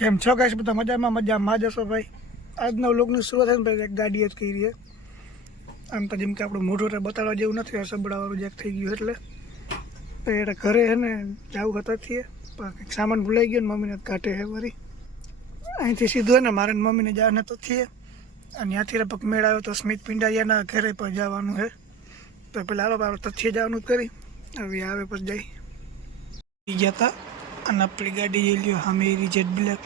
કેમ છો ગાઈસ? બધા મજામાં જશો ભાઈ. આજના વ્લોગની શરૂઆત છે ને ભાઈ એક ગાડી જ કરી છે. આમ તો જેમ કે આપણું મોઢું બતાડવા જેવું નથી, આ સબડાવાળું જેક થઈ ગયું એટલે તો એટલે ઘરે છે ને જવું હતા છીએ પણ કંઈક સામાન ભૂલાઈ ગયો ને મમ્મીને કાઢે છે વળી. અહીંથી સીધું હોય ને મારે મમ્મીને જવાના તો છીએ અને ત્યાંથી લગભગ મેળ આવ્યો તો સ્મિત પિંડારિયાના ઘરે પર જવાનું છે. તો પેલા હાલો આપણે તથ્ય જવાનું કરી હવે આવે પર જઈ ગયા હતા. અને આપણી ગાડી જઈ લ્યો હમેરી જેટ બ્લેક.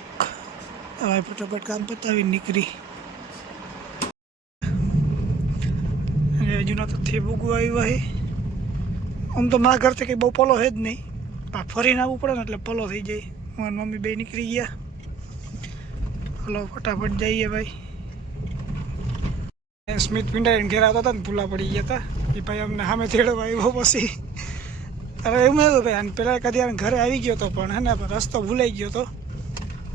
હવે ફટાફટ કામ પતાવી નીકળી અને હજુના તો થેબુગું આવ્યું હોય. આમ તો મારા ઘરથી કંઈ બહુ પલો છે જ નહીં, પણ ફરીને આવવું પડે ને એટલે પલો થઈ જાય. મારી મમ્મી બે નીકળી ગયા. હલો ફટાફટ જઈએ ભાઈ. સ્મિત પિંડારીને ઘેર આવતા હતા ને ભૂલા પડી ગયા હતા એ ભાઈ અમને સામે તેડવા આવ્યો. પછી અરે એવું ભાઈ અને પેલા કદી ઘરે આવી ગયો હતો પણ હે ને રસ્તો ભૂલાઈ ગયો હતો.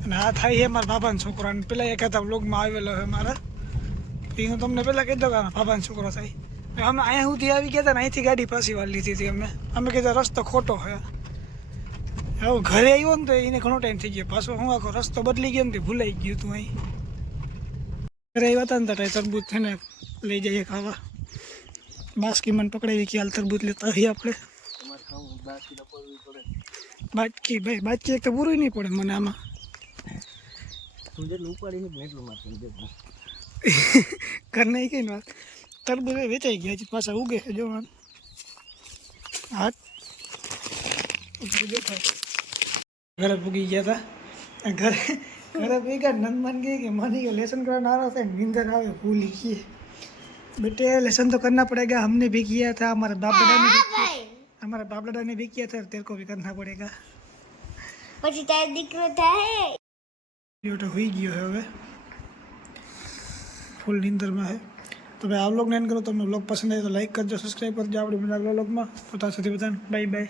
અને આ થાય છે મારા બાબાનો છોકરો અને પેલા એક હતા વ્લોગમાં આવેલો છે મારા. એ હું તમને પહેલાં કહી દઉં કે બાબાનો છોકરો થાય. અમે અહીંયા સુધી આવી ગયા હતા ને અહીંથી ગાડી પાછી વાર લીધી હતી અમે કીધું રસ્તો ખોટો છે. હવે ઘરે આવ્યો ને તો એને ઘણો ટાઈમ થઈ ગયો. પાછો હું આખો રસ્તો બદલી ગયો ને ભૂલાઈ ગયું હતું. અહીં ઘરે આવ્યા હતા ને તો તરબૂચ છે ને લઈ જઈએ ખાવા. બાસ્કીમાં પકડાવી કે હાલ તરબૂચ લેતા આવીએ આપણે. બાટકી ભાઈ બાટકી એક તો પૂરું નહીં પડે મને આમાં. ઘર નહીં કઈ વાત તરબૂચ વેચાઈ ગયા હજી પાછા ઉગે છે જોવાનું. હાથ ઘરે પૂગી ગયા હતા. ઘરે ભેગા નંદમાન કહે કે મને કે लेसन करना आ रहा था, नींदर आवे भूल गई. बेटे लेसन तो करना पड़ेगा, हमने भी किया था, हमारे बाप दादा ने भी किया था, तेरे को भी करना पड़ेगा. પછી તારો દીકરો થાય તો હોઈ ગયો है હવે ફૂલ નીંદરમાં है. તો ભાઈ આ વ્લોગને એન્ડ કરો. તમને વ્લોગ પસંદ આવે તો લાઈક કરજો, સબસ્ક્રાઈબ કરજો આપણી બધા વ્લોગમાં. તો ત્યાં સુધી બધાને બાય બાય.